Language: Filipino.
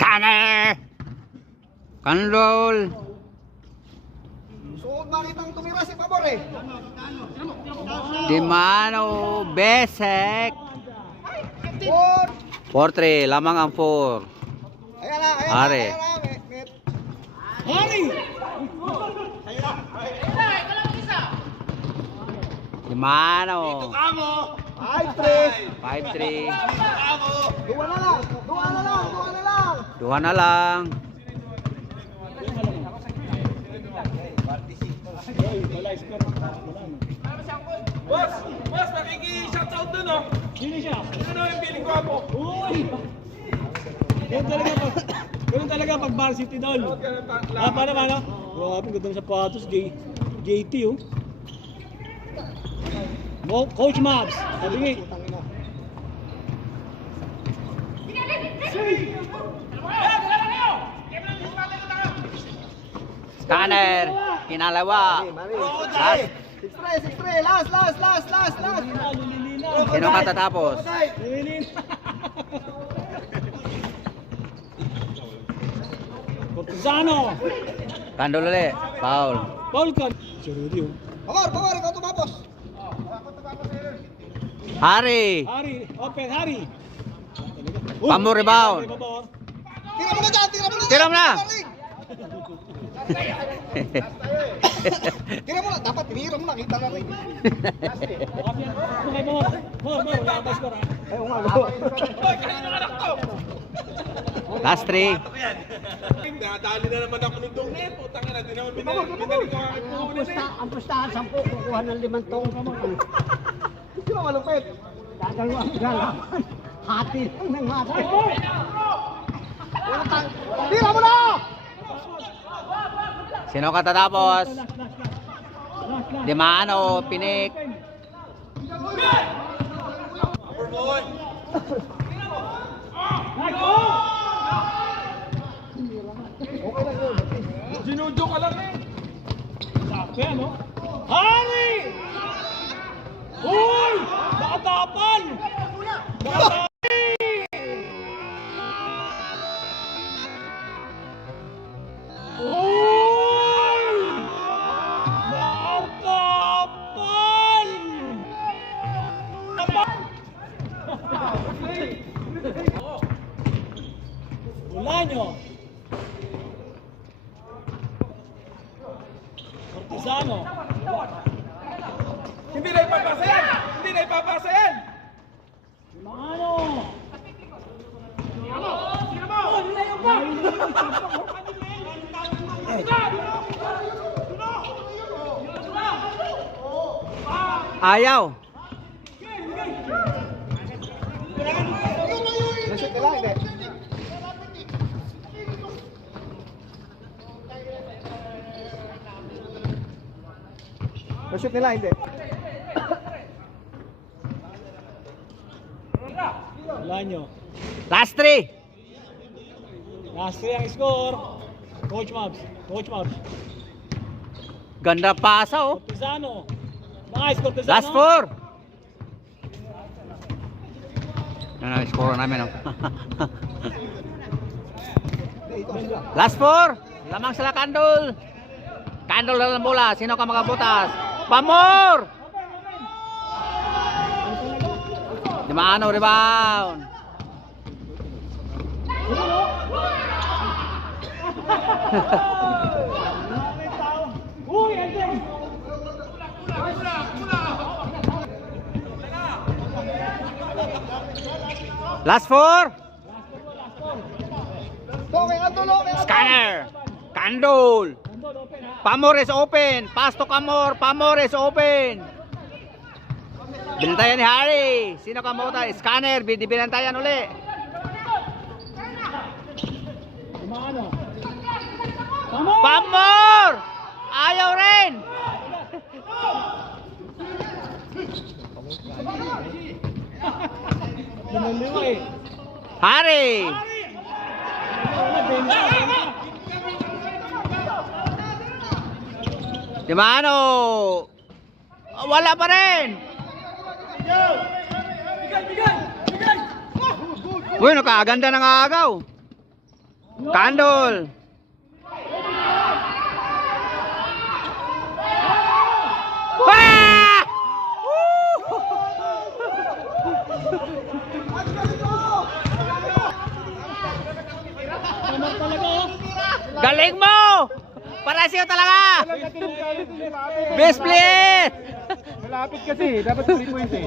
Scanner! Control! So, makitang tumira si Pabor eh. Dimano Besek! 4-3, lamang ang 4. Ayan na, ayan Hari. na. Hari! Dimano? 5-3. 5-3. Duwa na lang. Duha na lang. Boss, makiki-shoutout dun oh. Sino siya? Ano yung feeling ko ako? Uy! Ganun talaga pag varsity doon. Paano? Grabe, ganda ng sapatos. JT oh. Coach Mabs, tabingi. Scanner! Kinalawa! Last. 6-3. Last. Sino katatapos? Cortizano. Kandol ulit. Foul. Paul kan. Si Rudy oh. Pabor, ikaw tumapos. Hari! Hari, open Hari. Pamo rebound. Tira mo na dyan. Tira mo na. Tira mo na. Dapat tinira mo na. Kita na rin. Labas ko ra. Ayaw nga. Last 3. Nadali na naman ako ng dong net. Putang ina, di naman binalik ko ang puhunan eh. Ang pustahan 10, kukuha ng 5 tong. Sino malupit? Dadalawang galaman. Hati lang ng hati. Tira mo na! Sino katatapos? Dimano, Pinik. Sinudyo ka lang eh. Sabi ano? Hari! Uy! Nakatapan! Uy! Nakatapan! Wala nyo. Cortizano. Hindi na ipapasa yan. Ano? Ayaw. Nashoot ka lang, hindi. Nashoot nila, hindi. Wala nyo. Last 3. Last 3 ang score. Coach Mabs. Ganda pasa oh. Cortizano. Nice, Cortizano. Last 4. Ano, score namin oh. Last 4. Lamang sila Kandol. Kandol na lang bola. Sino ka magabutas? Pamor! Dimano rebound. Uy, andyan. Last 4. Scanner. Kandol. Pamor is open. Pass to Kamor. Pamor is open. Binantayan ni Harry. Sino kamuta? Scanner. Binantayan uli. Ano? Pamor! Ayaw rin. Dinaliwa eh. Harry. Dimano? Wala pa rin. Uy, nakaganda ng agaw. Kandol. Wah! Tama talaga oh. Galing mo! Para sa'yo talaga! Best player! Malapit kasi, dapat 3 points eh.